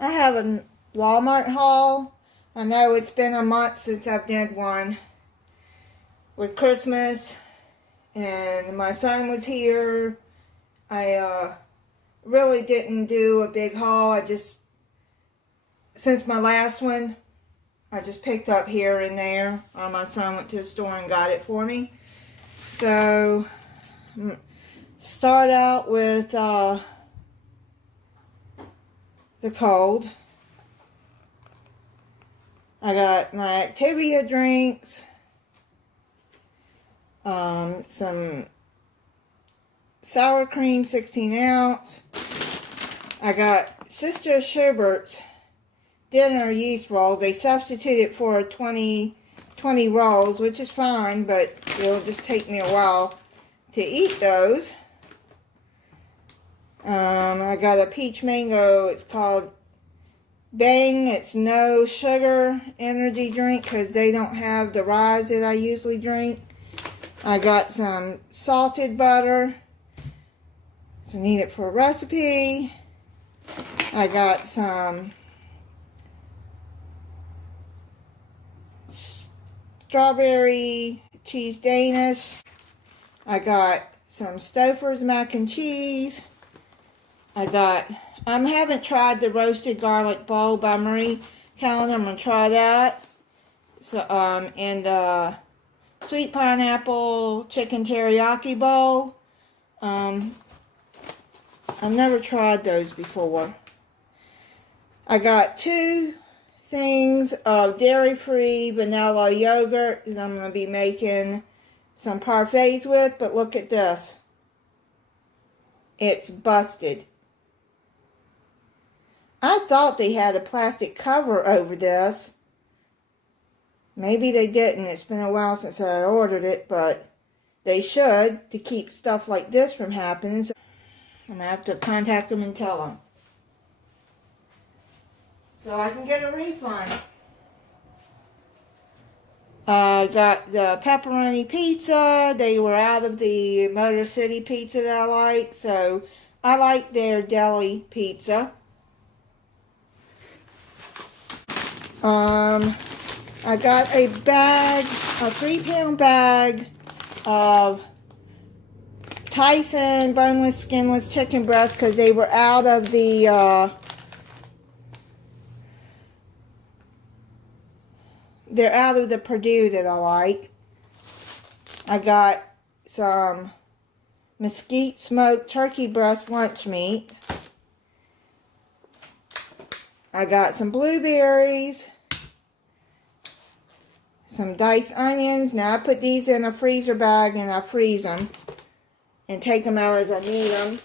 I have a Walmart haul. I know it's been a month since I've done one with Christmas, and my son was here. I really didn't do a big haul. Since my last one, I just picked up here and there. My son went to the store and got it for me. So, start out with the cold. I got my Activia Drinks, some sour cream, 16 ounce. I got Sister Schubert's dinner yeast rolls. They substituted for 20 rolls, which is fine, but it'll just take me a while to eat those. I got a peach mango. It's called Bang. It's no sugar energy drink because they don't have the rise that I usually drink. I got some salted butter. So I need it for a recipe. I got some strawberry cheese Danish. I got some Stouffer's mac and cheese. I haven't tried the roasted garlic bowl by Marie Callender's. I'm gonna try that. So and the sweet pineapple chicken teriyaki bowl. I've never tried those before. I got 2 things of dairy-free vanilla yogurt that I'm going to be making some parfaits with, but look at this. It's busted. I thought they had a plastic cover over this. Maybe they didn't. It's been a while since I ordered it, but they should to keep stuff like this from happening. So I'm going to have to contact them and tell them, so I can get a refund. I got the Pepperoni Pizza. They were out of the Motor City pizza that I like, so I like their deli pizza. I got a 3-pound bag of Tyson boneless, skinless chicken breasts because they were out of the they're out of the Purdue that I like. I got some Mesquite smoked turkey breast lunch meat. I got some blueberries, some diced onions. Now I put these in a freezer bag and I freeze them and take them out as I need them.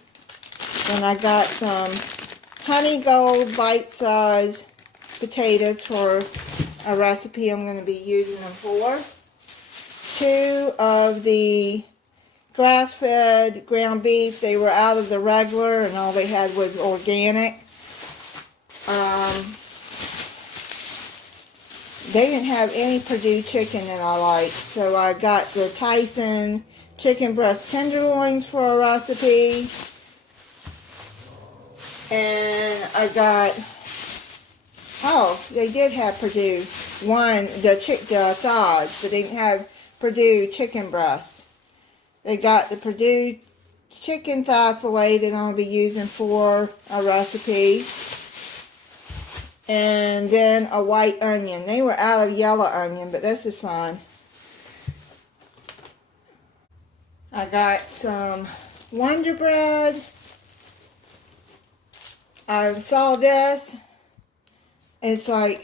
Then I got some honey gold bite-sized potatoes for a recipe I'm going to be using them for. 2 of the grass-fed ground beef. They were out of the regular and all they had was organic. They didn't have any Purdue chicken that I like, so I got the Tyson chicken breast tenderloins for a recipe. And I got, they did have Purdue the thighs, but they didn't have Purdue chicken breast. They got the Purdue chicken thigh fillet that I'm going to be using for a recipe. And then a white onion. They were out of yellow onion, but this is fine. I got some Wonder Bread. I saw this. It's a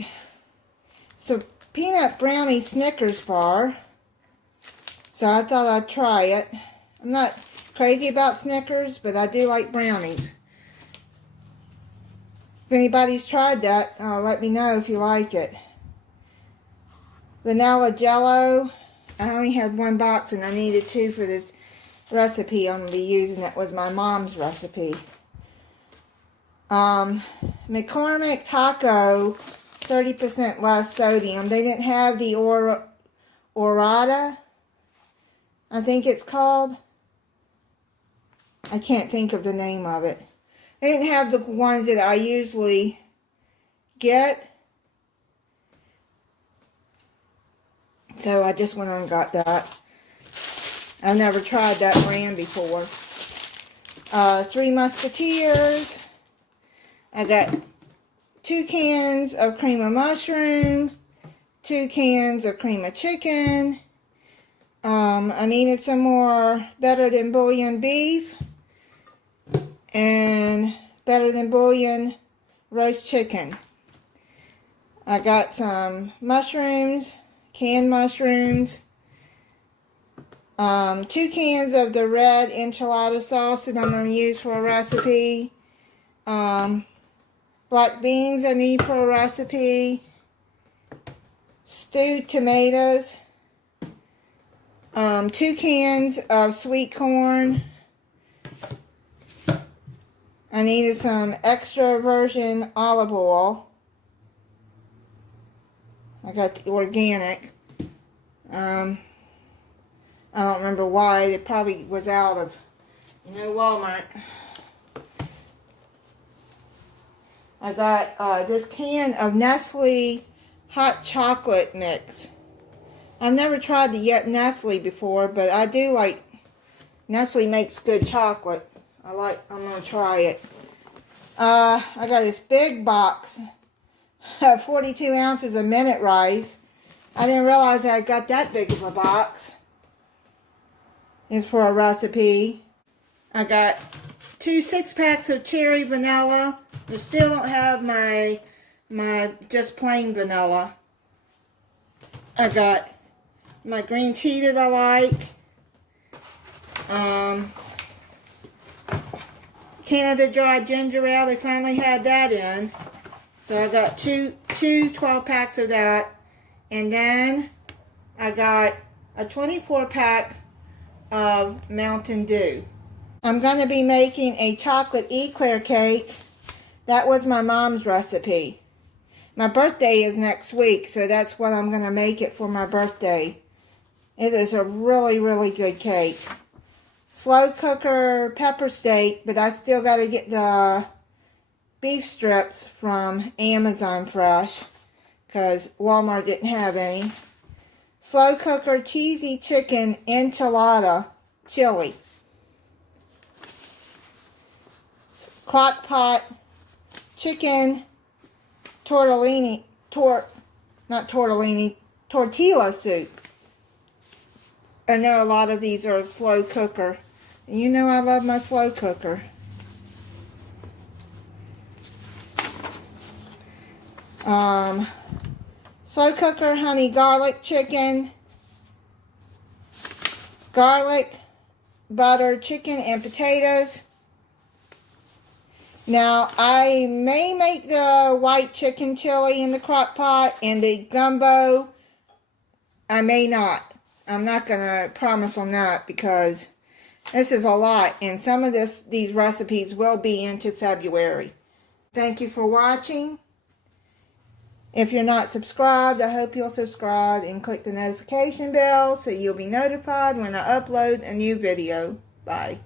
peanut brownie Snickers bar. So I thought I'd try it. I'm not crazy about Snickers, but I do like brownies. If anybody's tried that, let me know if you like it. Vanilla Jello. I only had 1 box and I needed 2 for this recipe I'm going to be using. That was my mom's recipe. McCormick Taco, 30% less sodium. They didn't have the Orada, I think it's called. I can't think of the name of it. They didn't have the ones that I usually get. So I just went on and got that. I've never tried that brand before. 3 Musketeers. I got 2 cans of cream of mushroom, 2 cans of cream of chicken. I needed some more Better Than Bouillon beef and Better Than Bouillon roast chicken. I got some mushrooms, canned mushrooms, 2 cans of the red enchilada sauce that I'm going to use for a recipe, black beans I need for a recipe, stewed tomatoes, 2 cans of sweet corn. I needed some extra virgin olive oil. I got the organic. I don't remember why. It probably was out of, Walmart. I got this can of Nestle Hot Chocolate mix. I've never tried the Nestle before, but I do like, Nestle makes good chocolate. I'm going to try it. I got this big box of 42 ounces of minute rice. I didn't realize I got that big of a box. It's for a recipe. I got 2 6-packs of cherry vanilla. I still don't have my just plain vanilla. I got my green tea that I like. Canada Dry ginger ale. They finally had that in. So I got two 12-packs of that. And then I got a 24-pack of Mountain Dew. I'm going to be making a chocolate eclair cake. That was my mom's recipe. My birthday is next week, so that's what I'm going to make it for my birthday. It is a really, really good cake. Slow cooker pepper steak, but I still got to get the beef strips from Amazon Fresh because Walmart didn't have any. Slow cooker cheesy chicken enchilada chili. Crock pot chicken tortilla soup. I know a lot of these are slow cooker. You know I love my slow cooker. Slow cooker honey garlic chicken, garlic, butter, chicken, and potatoes. Now, I may make the white chicken chili in the crock pot and the gumbo. I may not. I'm not going to promise on that because this is a lot. And some of these recipes will be into February. Thank you for watching. If you're not subscribed, I hope you'll subscribe and click the notification bell so you'll be notified when I upload a new video. Bye.